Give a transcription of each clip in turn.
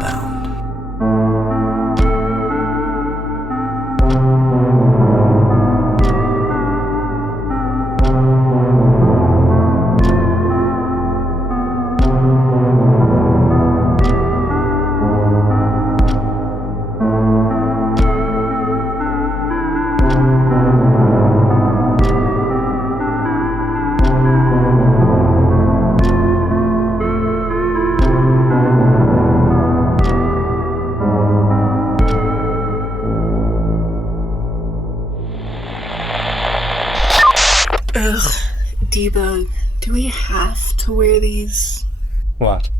Soulbound. Ugh, Debo, do we have to wear these? What?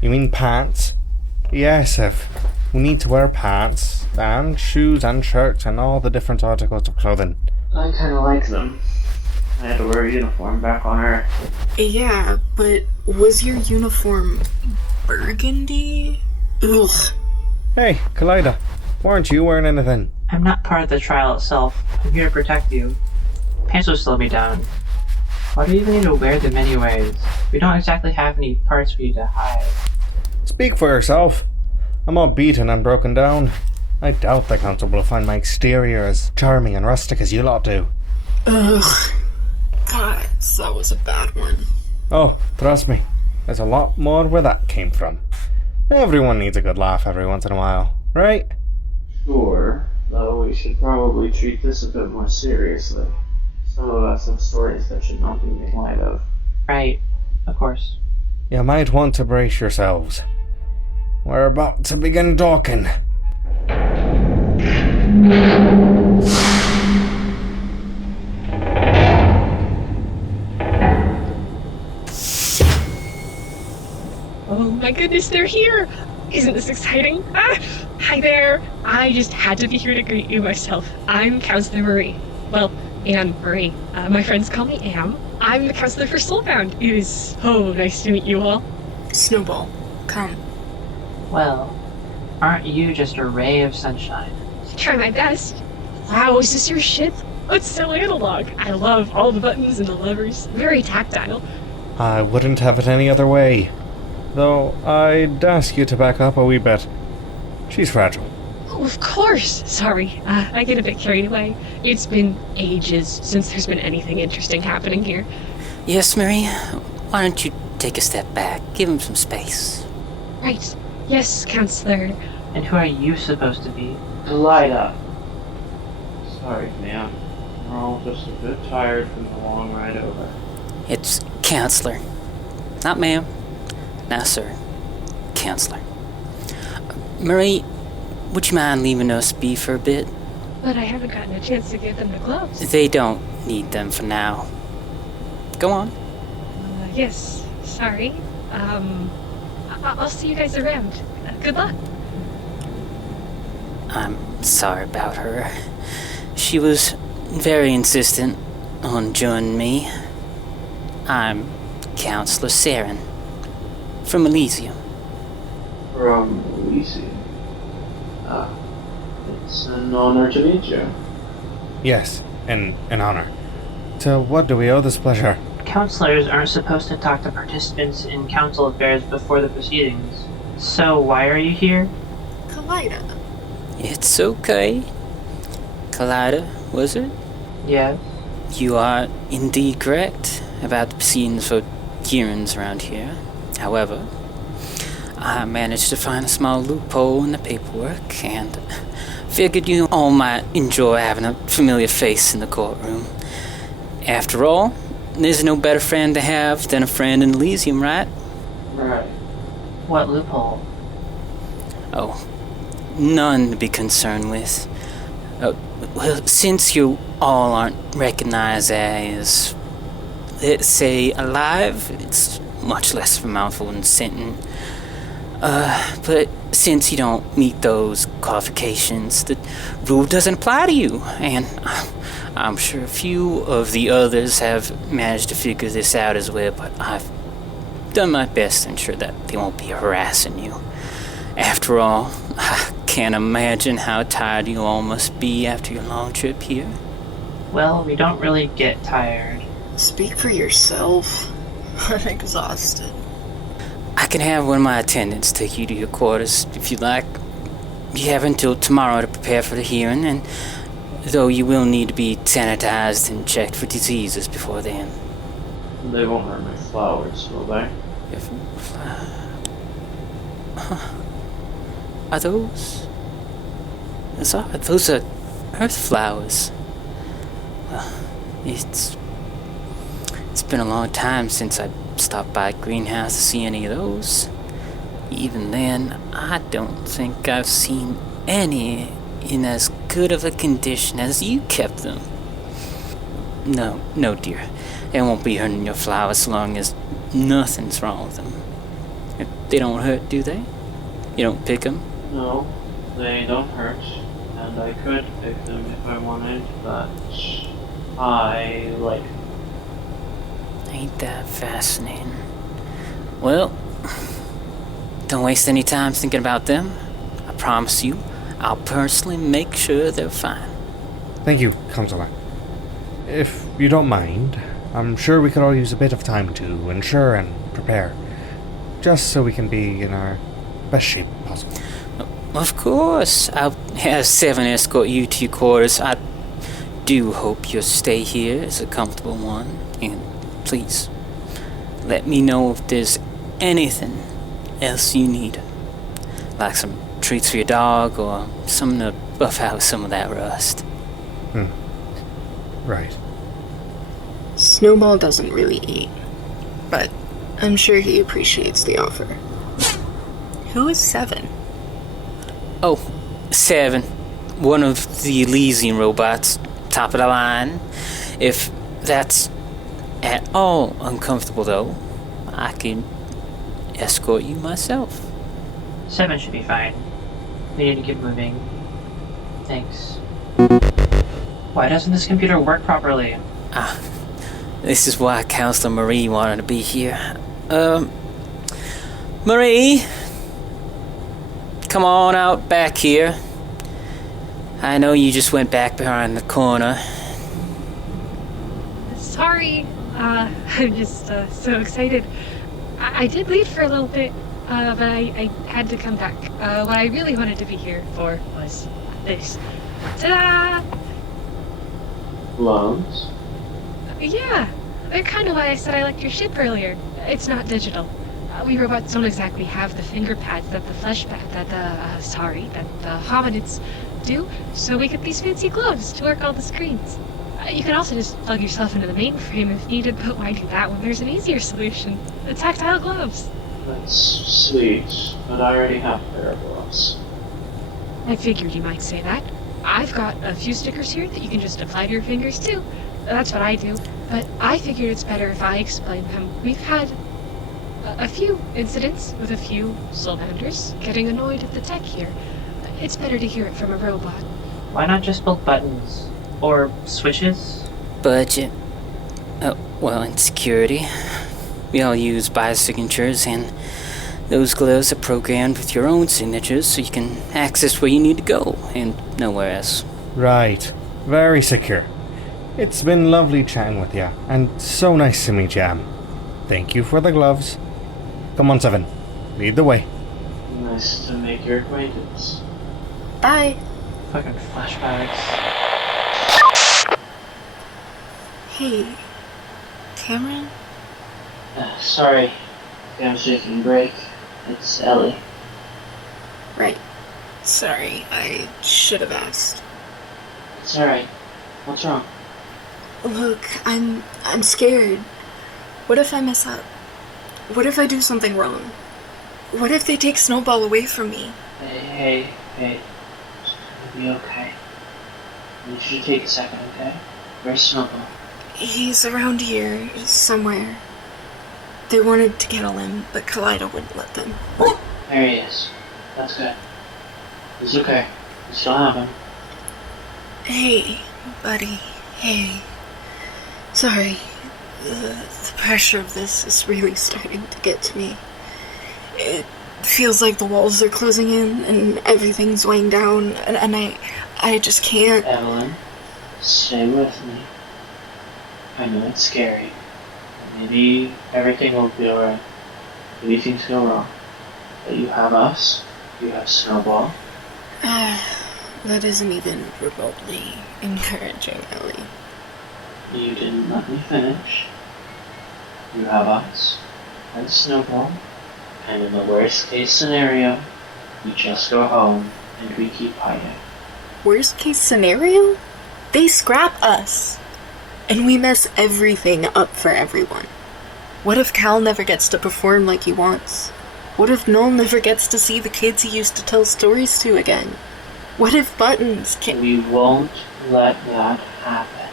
You mean pants? Yes, Ev. We need to wear pants, and shoes and shirts and all the different articles of clothing. I kinda like them. I had to wear a uniform back on Earth. Yeah, but was your uniform burgundy? Ugh. Hey, Kaleida, weren't you wearing anything? I'm not part of the trial itself. I'm here to protect you. Pants will slow me down. Why do you even need to wear them anyways? We don't exactly have any parts for you to hide. Speak for yourself. I'm all beaten and broken down. I doubt the council will find my exterior as charming and rustic as you lot do. Ugh. God, that was a bad one. Oh, trust me, there's a lot more where that came from. Everyone needs a good laugh every once in a while, right? Sure, though we should probably treat this a bit more seriously. Some of us have stories that should not be made light of. Right, of course. You might want to brace yourselves. We're about to begin talking. Oh my goodness, they're here! Isn't this exciting? Hi there! I just had to be here to greet you myself. I'm Counselor Marie. Well, Anne Marie. My friends call me Am. I'm the counselor for Soulbound. It is so nice to meet you all. Snowball, come. Well, aren't you just a ray of sunshine? Try my best. Wow, is this your ship? Oh, it's so analog. I love all the buttons and the levers. Very tactile. I wouldn't have it any other way. Though I'd ask you to back up a wee bit. She's fragile. Oh, of course. Sorry, I get a bit carried away. It's been ages since there's been anything interesting happening here. Yes, Marie? Why don't you take a step back? Give him some space. Right. Yes, Counselor. And who are you supposed to be? Kaleida. Sorry, ma'am. We're all just a bit tired from the long ride over. It's Counselor. Not ma'am. Now, sir. Counselor. Marie, would you mind leaving us be for a bit? But I haven't gotten a chance to give them the gloves. They don't need them for now. Go on. Yes, sorry. I'll see you guys around. Good luck. I'm sorry about her. She was very insistent on joining me. I'm Counselor Saren from Elysium. From Elysium? It's an honor to meet you. Yes, an honor. To what do we owe this pleasure? Counselors aren't supposed to talk to participants in council affairs before the proceedings. So why are you here? Kaleida. It's okay. Kaleida, was it? Yes. You are indeed correct about the proceedings for hearings around here. However, I managed to find a small loophole in the paperwork, and figured you all might enjoy having a familiar face in the courtroom. After all, there's no better friend to have than a friend in Elysium, right? Right. What loophole? Oh, none to be concerned with. Well, since you all aren't recognized as, let's say, alive, it's much less of a mouthful than sentient. But since you don't meet those qualifications, the rule doesn't apply to you, and I'm sure a few of the others have managed to figure this out as well, but I've done my best to ensure that they won't be harassing you. After all, I can't imagine how tired you all must be after your long trip here. Well, we don't really get tired. Speak for yourself. I'm exhausted. I can have one of my attendants take you to your quarters if you'd like. You have until tomorrow to prepare for the hearing, and though you will need to be sanitized and checked for diseases before then. They won't hurt my flowers, will they? Are those? Those are earth flowers. It's been a long time since I stopped by a greenhouse to see any of those. Even then, I don't think I've seen any in as good of a condition as you kept them. No, dear. They won't be hurting your flowers so long as nothing's wrong with them. They don't hurt, do they? You don't pick them? No, they don't hurt. And I could pick them if I wanted, but I like them. Ain't that fascinating? Well, don't waste any time thinking about them. I promise you, I'll personally make sure they're fine. Thank you, Counselor. If you don't mind, I'm sure we could all use a bit of time to ensure and prepare, just so we can be in our best shape possible. Of course, I'll have 7 escort you to your quarters. I do hope your stay here is a comfortable one, and please, let me know if there's anything else you need. Like some treats for your dog, or something to buff out some of that rust. Right. Snowball doesn't really eat, but I'm sure he appreciates the offer. Who is 7? Oh, 7. One of the Elysian robots, top of the line. If that's at all uncomfortable, though, I can escort you myself. 7 should be fine. We need to get moving. Thanks. Why doesn't this computer work properly? This is why Counselor Marie wanted to be here. Marie, come on out back here. I know you just went back behind the corner. Sorry, I'm just so excited. I did leave for a little bit, but I had to come back. What I really wanted to be here for was this. Ta-da! Gloves? Yeah, they're kind of why I said I liked your ship earlier. It's not digital. We robots don't exactly have the finger pads that the that the hominids do, so we get these fancy gloves to work all the screens. You can also just plug yourself into the mainframe if needed, but why do that when there's an easier solution? The tactile gloves. That's sweet, but I already have a pair of gloves. I figured you might say that. I've got a few stickers here that you can just apply to your fingers too. That's what I do, but I figured it's better if I explain them. We've had a few incidents with a few Soulbounders getting annoyed at the tech here. It's better to hear it from a robot. Why not just build buttons? Or switches? Budget. Well, in security, we all use biosignatures, and those gloves are programmed with your own signatures so you can access where you need to go, and nowhere else. Right. Very secure. It's been lovely chatting with you, and so nice to meet you, Am. Thank you for the gloves. Come on, 7. Lead the way. Nice to make your acquaintance. Bye. Fucking flashbacks. Hey, Cameron? Sorry, I'm taking a break. It's Ellie. Right. Sorry, I should have asked. It's alright. What's wrong? Look, I'm scared. What if I mess up? What if I do something wrong? What if they take Snowball away from me? Hey. It's gonna be okay. I need you to take a second, okay? Where's Snowball? He's around here, somewhere. They wanted to kennel him, but Kaleido wouldn't let them. There he is. That's good. It's okay. We still have him. Hey, buddy. Hey. Sorry. The pressure of this is really starting to get to me. It feels like the walls are closing in and everything's weighing down, and I just can't. Evelyn, stay with me. I know it's scary. Maybe everything will be alright. Anything to go wrong. But you have us, you have Snowball. That isn't even remotely encouraging, Ellie. You didn't let me finish. You have us, and Snowball, and in the worst case scenario, we just go home and we keep hiding. Worst case scenario? They scrap us. And we mess everything up for everyone. What if Cal never gets to perform like he wants? What if Noel never gets to see the kids he used to tell stories to again? What if Buttons can— We won't let that happen.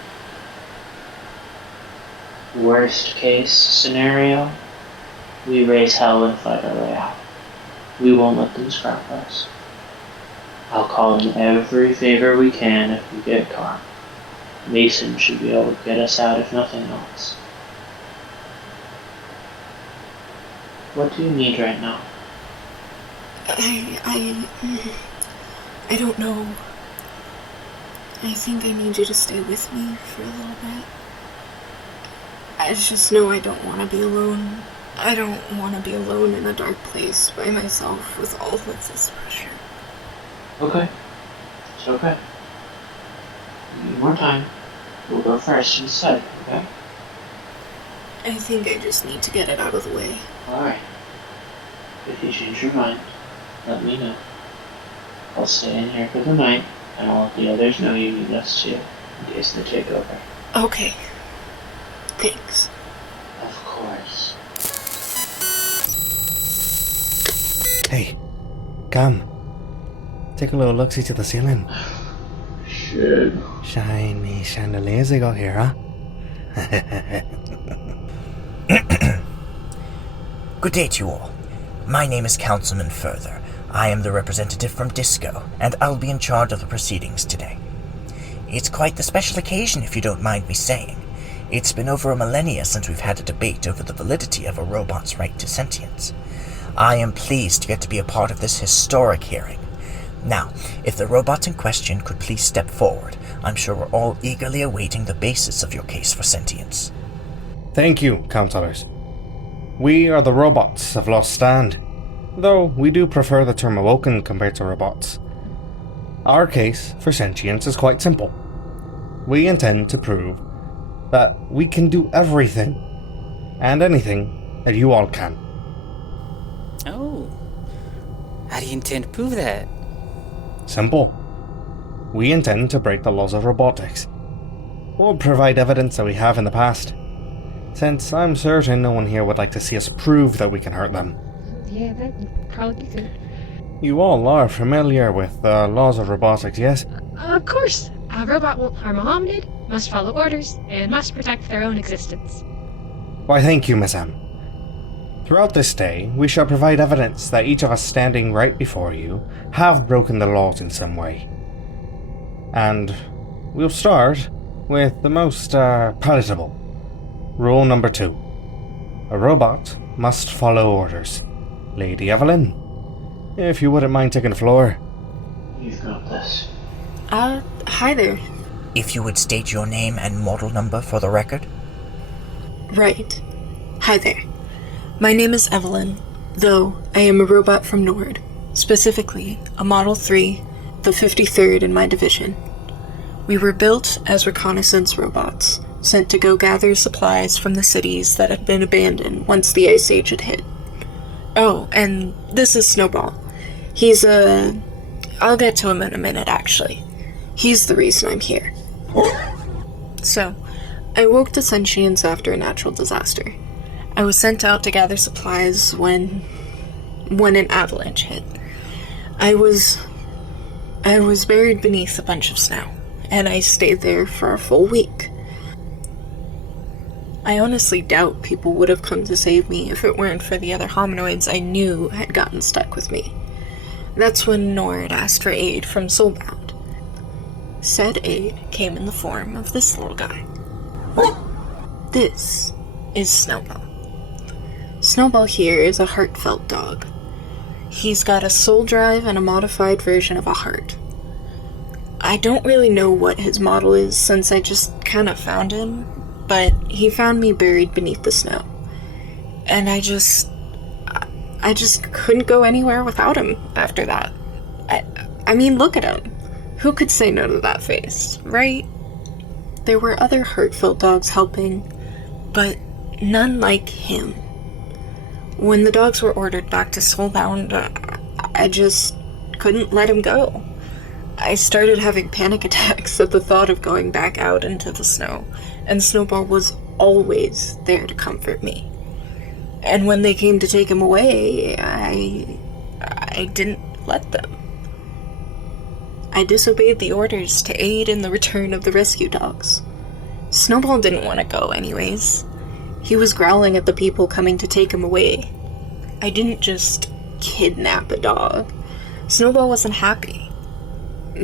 Worst case scenario, we raise hell and fight our way out. We won't let them scrap us. I'll call in every favor we can if we get caught. Mason should be able to get us out if nothing else. What do you need right now? I don't know. I think I need you to stay with me for a little bit. I just know I don't want to be alone. I don't want to be alone in a dark place by myself with all of this pressure. Okay. It's okay. You need more time. We'll go first instead, okay? I think I just need to get it out of the way. Alright. If you change your mind, let me know. I'll stay in here for the night, and I'll let the others know you need us too, in case they take over. Okay. Thanks. Of course. Hey, come. Take a little look-see to the ceiling. Shit. Shiny chandeliers they got here, huh? Good day to you all. My name is Councilman Further. I am the representative from Disco, and I'll be in charge of the proceedings today. It's quite the special occasion, if you don't mind me saying. It's been over a millennia since we've had a debate over the validity of a robot's right to sentience. I am pleased to get to be a part of this historic hearing. Now, if the robot in question could please step forward, I'm sure we're all eagerly awaiting the basis of your case for sentience. Thank you, councillors. We are the robots of Lost Stand, though we do prefer the term Awoken compared to robots. Our case for sentience is quite simple. We intend to prove that we can do everything and anything that you all can. Oh. How do you intend to prove that? Simple. We intend to break the laws of robotics. We'll provide evidence that we have in the past, since I'm certain no one here would like to see us prove that we can hurt them. Yeah, that would probably be good. You all are familiar with the laws of robotics, yes? Of course. A robot won't harm a hominid, must follow orders, and must protect their own existence. Why, thank you, Miss M. Throughout this day, we shall provide evidence that each of us standing right before you have broken the laws in some way. And we'll start with the most palatable. Rule number 2. A robot must follow orders. Lady Evelyn, if you wouldn't mind taking the floor. You've got this. Hi there. If you would state your name and model number for the record. Right. Hi there. My name is Evelyn, though I am a robot from Nord, specifically a Model 3, the 53rd in my division. We were built as reconnaissance robots, sent to go gather supplies from the cities that had been abandoned once the Ice Age had hit. Oh, and this is Snowball. He's I'll get to him in a minute, actually. He's the reason I'm here. So, I woke to sentience after a natural disaster. I was sent out to gather supplies when an avalanche hit. I was buried beneath a bunch of snow, and I stayed there for a full week. I honestly doubt people would have come to save me if it weren't for the other hominoids I knew had gotten stuck with me. That's when Nord asked for aid from Soulbound. Said aid came in the form of this little guy. This is Snowball. Snowball here is a heartfelt dog. He's got a soul drive and a modified version of a heart. I don't really know what his model is since I just kind of found him, but he found me buried beneath the snow. And I I just couldn't go anywhere without him after that. I mean, look at him. Who could say no to that face, right? There were other heart-filled dogs helping, but none like him. When the dogs were ordered back to Soulbound, I just couldn't let him go. I started having panic attacks at the thought of going back out into the snow, and Snowball was always there to comfort me. And when they came to take him away, I didn't let them. I disobeyed the orders to aid in the return of the rescue dogs. Snowball didn't want to go anyways. He was growling at the people coming to take him away. I didn't just kidnap a dog. Snowball wasn't happy.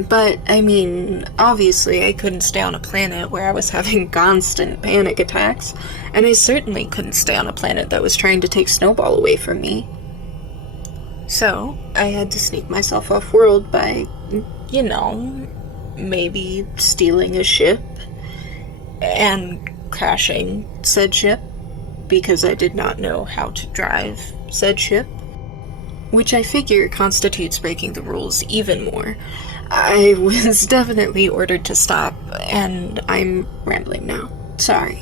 But, I mean, obviously I couldn't stay on a planet where I was having constant panic attacks, and I certainly couldn't stay on a planet that was trying to take Snowball away from me. So, I had to sneak myself off-world by, you know, maybe stealing a ship and crashing said ship because I did not know how to drive said ship, which I figure constitutes breaking the rules even more. I was definitely ordered to stop, and I'm rambling now. Sorry.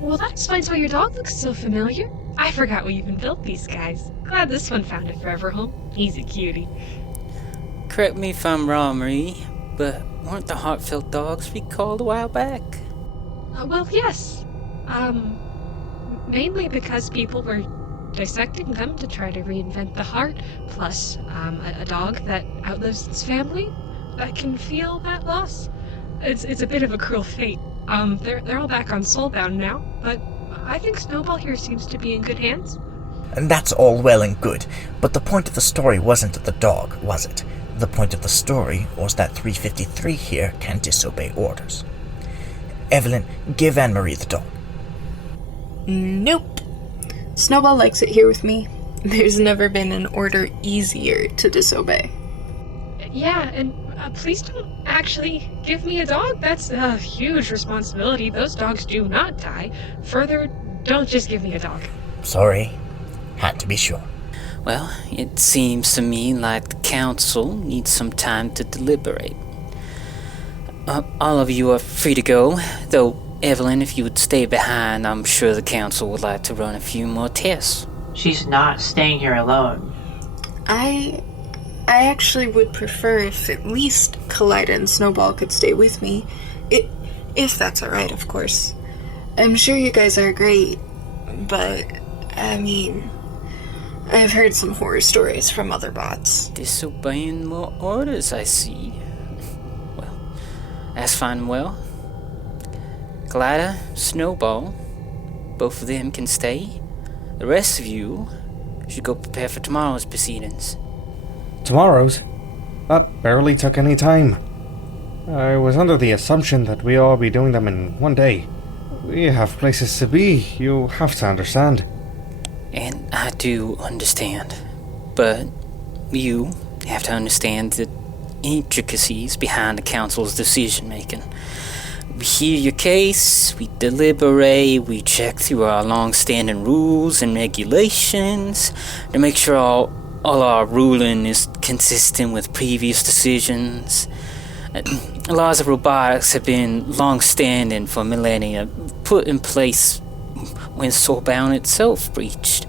Well, that explains why your dog looks so familiar. I forgot we even built these guys. Glad this one found a forever home. He's a cutie. Correct me if I'm wrong, Marie, but weren't the heartfelt dogs recalled a while back? Well, yes. Mainly because people were dissecting them to try to reinvent the heart, plus a dog that outlives its family that can feel that loss. It's a bit of a cruel fate. They're all back on Soulbound now, but I think Snowball here seems to be in good hands. And that's all well and good, but the point of the story wasn't the dog, was it? The point of the story was that 353 here can disobey orders. Evelyn, give Anne-Marie the dog. Nope. Snowball likes it here with me. There's never been an order easier to disobey. Yeah, and please don't actually give me a dog. That's a huge responsibility. Those dogs do not die. Further, don't just give me a dog. Sorry. Had to be sure. Well, it seems to me like the council needs some time to deliberate. All of you are free to go, though, Evelyn, if you would stay behind, I'm sure the council would like to run a few more tests. She's not staying here alone. I actually would prefer if at least Kaleida and Snowball could stay with me. If that's alright, of course. I'm sure you guys are great, but, I mean, I've heard some horror stories from other bots. Disobeying more orders, I see. Well, that's fine and well. Kaleida, Snowball, both of them can stay. The rest of you should go prepare for tomorrow's proceedings. Tomorrow's? That barely took any time. I was under the assumption that we all be doing them in one day. We have places to be, you have to understand. And I do understand. But you have to understand the intricacies behind the council's decision-making. We hear your case, we deliberate, we check through our long-standing rules and regulations to make sure all our ruling is consistent with previous decisions. Laws of robotics have been long-standing for millennia, put in place when Soulbound itself breached.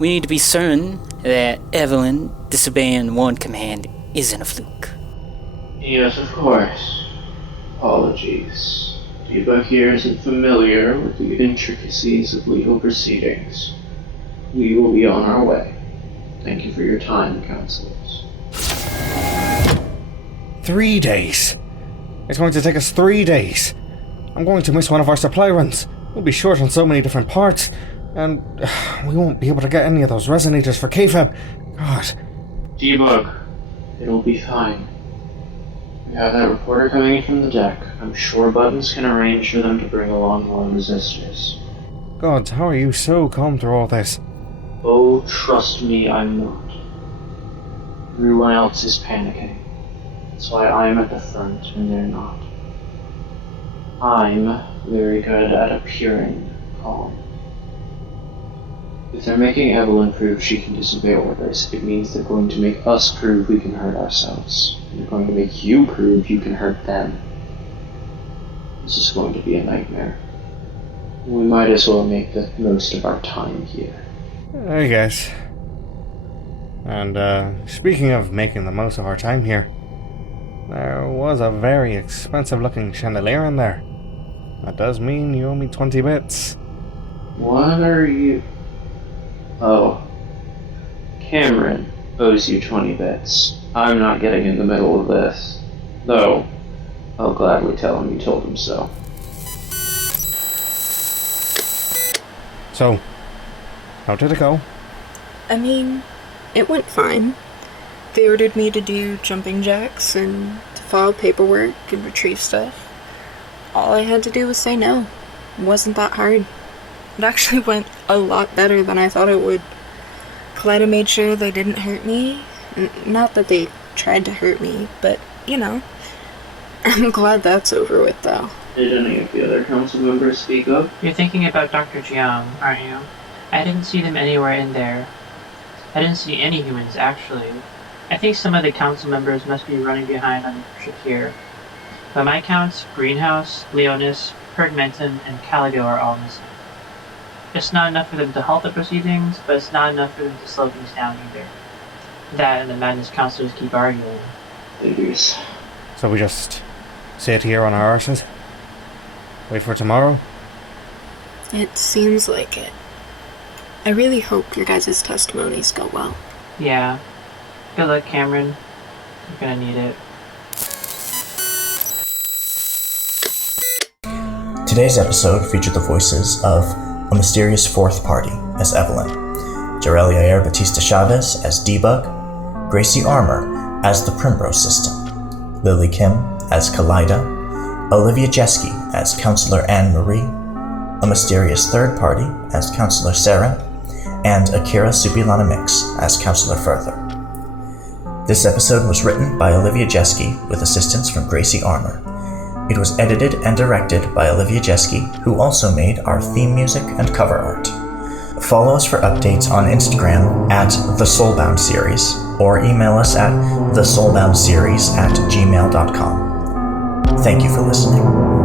We need to be certain that Evelyn disobeying one command isn't a fluke. Yes, of course. Apologies. Diva here isn't familiar with the intricacies of legal proceedings. We will be on our way. Thank you for your time, councilors. 3 days. It's going to take us 3 days. I'm going to miss one of our supply runs. We'll be short on so many different parts, and we won't be able to get any of those resonators for KFAB. God. Debug. It'll be fine. We have that reporter coming in from the deck. I'm sure Buttons can arrange for them to bring along more resistors. God, how are you so calm through all this? Oh, trust me, I'm not. Everyone else is panicking. That's why I'm at the front and they're not. I'm very good at appearing calm. If they're making Evelyn prove she can disobey orders, it means they're going to make us prove we can hurt ourselves. And they're going to make you prove you can hurt them. This is going to be a nightmare. We might as well make the most of our time here. I guess. And, speaking of making the most of our time here, there was a very expensive looking chandelier in there. That does mean you owe me 20 bits. What are you... Oh. Cameron owes you 20 bits. I'm not getting in the middle of this. Though, I'll gladly tell him you told him so. So, how did it go? I mean, it went fine. They ordered me to do jumping jacks and to file paperwork and retrieve stuff. All I had to do was say no. It wasn't that hard. It actually went a lot better than I thought it would. Kalida made sure they didn't hurt me. Not that they tried to hurt me, but, you know. I'm glad that's over with, though. Did any of the other council members speak up? You're thinking about Dr. Jiang, aren't you? I didn't see them anywhere in there. I didn't see any humans, actually. I think some of the council members must be running behind on Shakir. By my counts, Greenhouse, Leonis, Pergmentum, and Caligo are all missing. It's not enough for them to halt the proceedings, but it's not enough for them to slow things down either. That and the Madness Councilors keep arguing. Figures. So we just sit here on our arses? Wait for tomorrow? It seems like it. I really hope your guys' testimonies go well. Yeah. Good luck, Cameron. You're gonna need it. Today's episode featured the voices of a mysterious fourth party as Evelyn, Jarelia Air Batista Chavez as Debug, Gracie Armour as the Primrose System, Lily Kim as Kalida, Olivia Jeske as Counselor Anne Marie, a mysterious third party as Counselor Sarah, and Akira Subilana Mix as Counselor Further. This episode was written by Olivia Jeske with assistance from Gracie Armour. It was edited and directed by Olivia Jeske, who also made our theme music and cover art. Follow us for updates on Instagram at The Soulbound Series, or email us at thesoulboundseries@gmail.com. Thank you for listening.